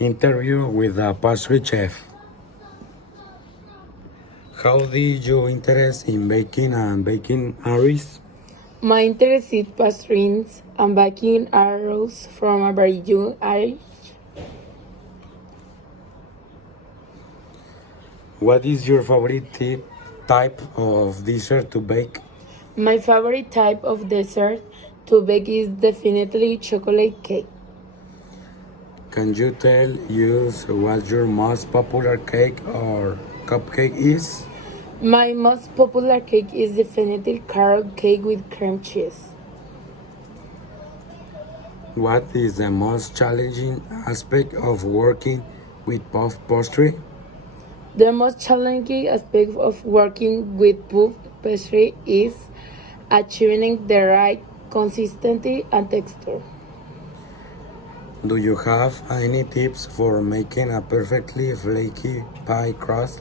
Interview with a pastry chef. How did you interest in baking and baking arise? My interest in pastries and baking arose from a very young age. What is your favorite type of dessert to bake? My favorite type of dessert to bake is definitely chocolate cake. Can you tell us what your most popular cake or cupcake is? My most popular cake is definitely carrot cake with cream cheese. What is the most challenging aspect of working with puff pastry? The most challenging aspect of working with puff pastry is achieving the right consistency and texture. Do you have any tips for making a perfectly flaky pie crust?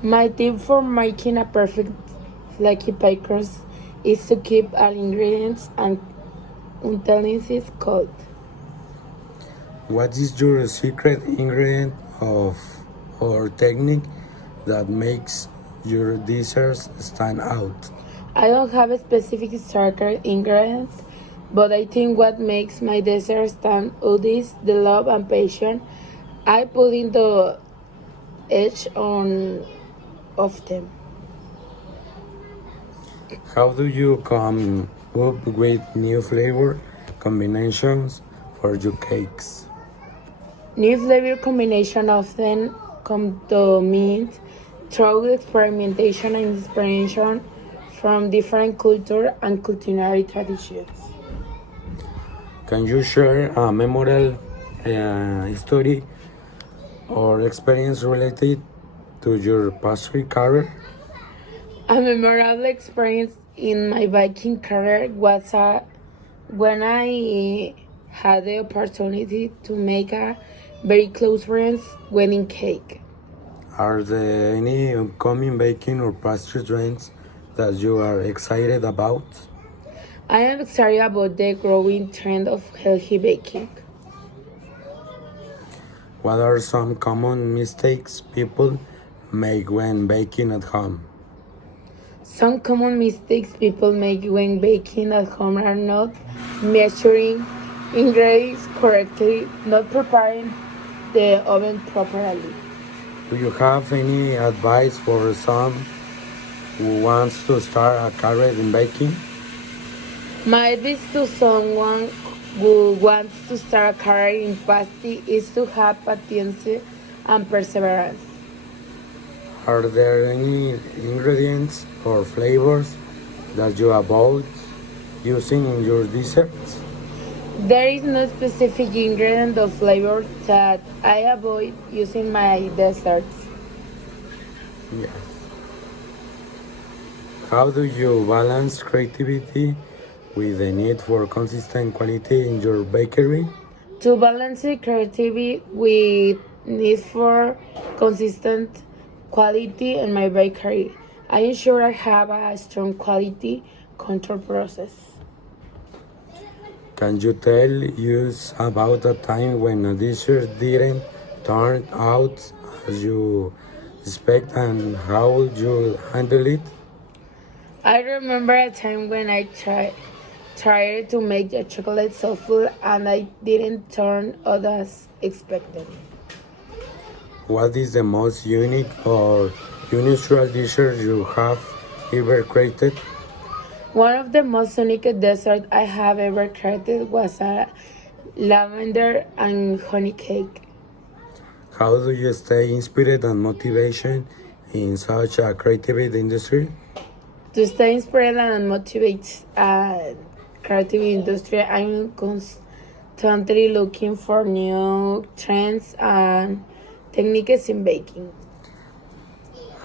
My tip for making a perfect flaky pie crust is to keep all ingredients and utensils cold. What is your secret ingredient of or technique that makes your desserts stand out? I don't have a specific secret ingredient, but I think what makes my dessert stand out is the love and passion I put into each one of them. How do you come up with new flavor combinations for your cakes? New flavor combination often come to me through experimentation and inspiration from different culture and culinary traditions. Can you share a memorable story or experience related to your pastry career? A memorable experience in my baking career was when I had the opportunity to make a very close friend's wedding cake. Are there any upcoming baking or pastry trends that you are excited about? I am excited about the growing trend of healthy baking. What are some common mistakes people make when baking at home? Some common mistakes people make when baking at home are not measuring ingredients correctly, not preparing the oven properly. Do you have any advice for someone who wants to start a career in baking? My advice to someone who wants to start a career in pastry is to have patience and perseverance. Are there any ingredients or flavors that you avoid using in your desserts? There is no specific ingredient or flavor that I avoid using my desserts. Yes. How do you balance creativity with the need for consistent quality in your bakery? To balance the creativity with need for consistent quality in my bakery, I ensure I have a strong quality control process. Can you tell us about a time when a dessert didn't turn out as you expect and how you handle it? I remember a time when I tried to make a chocolate souffle and I didn't turn out as expected. What is the most unique or unusual dessert you have ever created? One of the most unique desserts I have ever created was a lavender and honey cake. How do you stay inspired and motivation in such a creative industry? To stay inspired and motivated creative industry, I'm constantly looking for new trends and techniques in baking.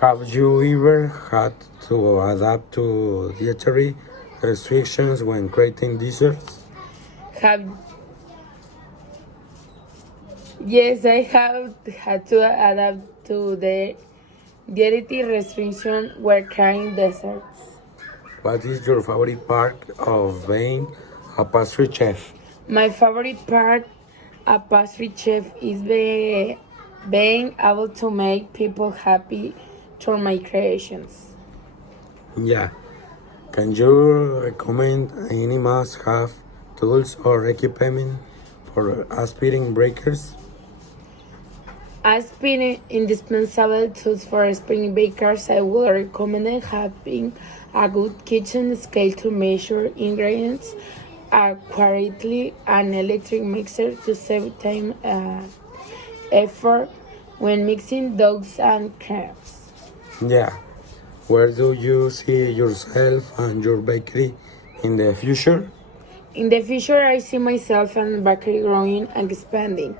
Have you ever had to adapt to dietary restrictions when creating desserts? Have Yes, I have had to adapt to the dietary restriction when creating desserts. What is your favorite part of being a pastry chef? My favorite part A pastry chef is being able to make people happy through my creations. Yeah. Can you recommend any must-have tools or equipment for aspirin breakers? As being indispensable tools for aspirin bakers, I would recommend having a good kitchen scale to measure ingredients accurately, an electric mixer to save time and effort when mixing doughs and crepes. Yeah. Where do you see yourself and your bakery in the future? In the future, I see myself and bakery growing and expanding.